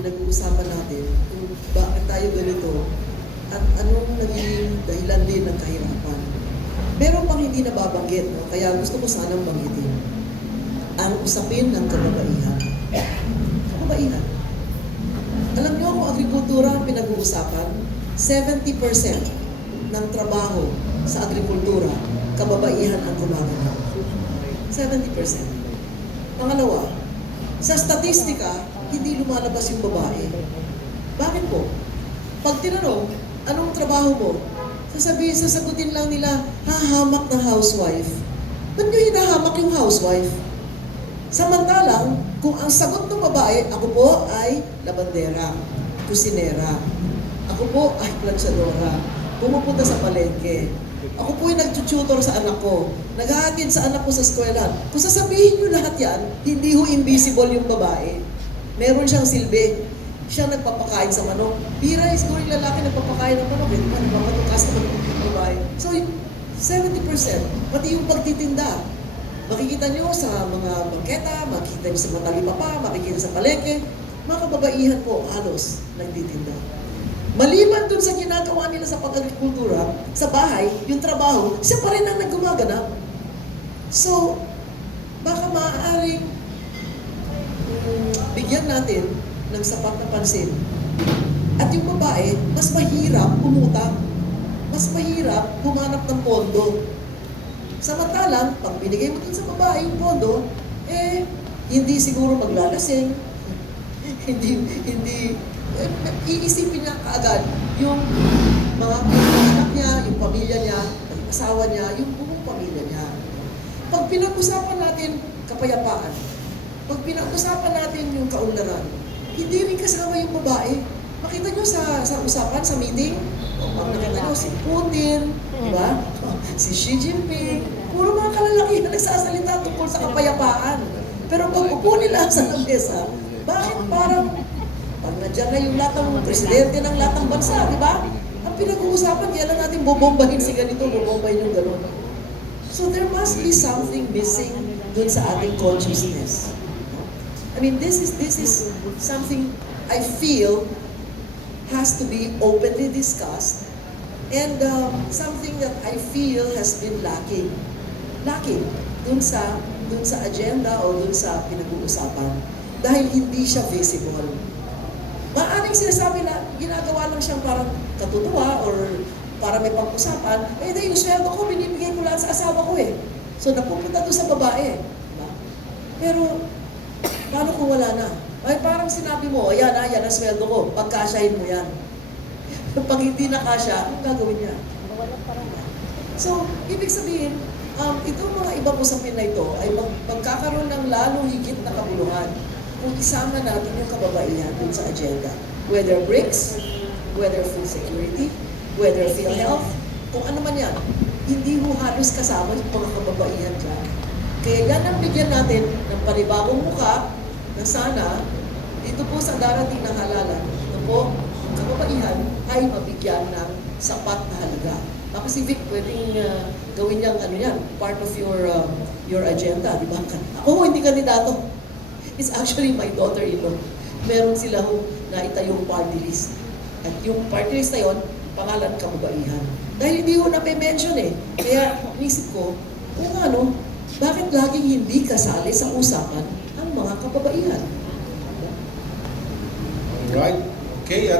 pinag-uusapan natin kung bakit tayo ganito at anong naging dahilan din ng kahirapan. Meron pang hindi nababanggit, no? Kaya gusto ko sanang banggitin ang usapin ng kababaihan. Kababaihan. Alam niyo kung agrikultura ang pinag-uusapan, 70% ng trabaho sa agrikultura, kababaihan ang gumagawa. 70%. Pangalawa, sa statistika, hindi lumalabas yung babae. Bakit po? Pag tinanong, anong trabaho mo? Sasagutin lang nila, hahamak na housewife. Ba't nyo hinahamak yung housewife? Samantalang, kung ang sagot ng babae, ako po ay labandera, kusinera. Ako po ay planchadora, pumupunta sa palengke. Ako po ay nag-tutor sa anak ko, naghahatid sa anak ko sa eskwela. Kung sasabihin nyo lahat yan, hindi ho invisible yung babae. Meron siyang silbi. Siya nagpapakain sa manok. Bira is siguro yung lalaki nagpapakain ng manok. Hindi man, nagpapatukas naman ng babae. So, 70%, pati yung pagtitinda. Makikita nyo sa mga bangketa, makikita nyo sa mga talipapa, makikita sa palengke, mga kababaihan po, halos nagtitinda. Maliban dun sa ginagawa nila sa pag-agrikultura, sa bahay, yung trabaho, siya pa rin ang naggumaganap. So, baka maaaring bigyan natin ng sapat na pansin. At yung babae, mas mahirap umutang. Mas mahirap humanap ng pondo. Samantalang, pag binigay mo dun sa babae yung pondo, hindi siguro maglalasing, hindi, iisipin niya kaagad yung mga anak niya, yung pamilya niya, yung asawa niya, yung buong pamilya niya. Pag pinag-usapan natin kapayapaan, pag pinag-usapan natin yung kaunlaran, hindi rin kasama yung babae. Makita nyo sa usapan, sa meeting, pag nakita nyo si Putin, di ba? Si Xi Jinping, puro mga kalalaki na nagsasalita tungkol sa kapayapaan. Pero pag upo nila sa mesa, bakit parang pag nandiyan na yung lahat ng presidente ng lahat ng bansa, di ba? Ang pinag-uusapan, kaya lang natin bobombahin si ganito, bobombahin yung gano'n. So there must be something missing dun sa ating consciousness. I mean, this is something I feel has to be openly discussed and something that I feel has been lacking dun sa agenda o dun sa pinag-uusapan dahil hindi siya visible. Maaaring sinasabi na ginagawa lang siyang parang katutuwa or para may pag-usapan, yung sweldo ko, binibigay ko lahat sa asawa ko eh. So napupunta doon sa babae. Diba? Pero, paano kung wala na? Ay parang sinabi mo, yan ang sweldo ko, pagkasyahin mo yan. Pag hindi na kasya, anong gagawin niya? So, ibig sabihin, itong mga iba usapin na ito ay magkakaroon ng lalong higit na kabuluhan kung isama natin yung kababaihan dun sa agenda. Whether BRICS, whether food security, whether PhilHealth, kung ano man yan, hindi mo halos kasama yung mga kababaihan dyan. Kaya yan ang bigyan natin ng panibagong mukha na sana dito po sa darating na halalan na po kababaihan ay mabigyan ng sapat na halaga. Baka si Vic, pwedeng gawin niyang part of your agenda, di ba? Ako hindi kandidato. It's actually my daughter-in-law. Meron sila na itayong party list. At yung party list na yun, pangalan kababaihan. Dahil hindi ko na-mention eh. Kaya nisip ko, bakit laging hindi kasali sa usapan ang mga kababaihan? Alright. Okay.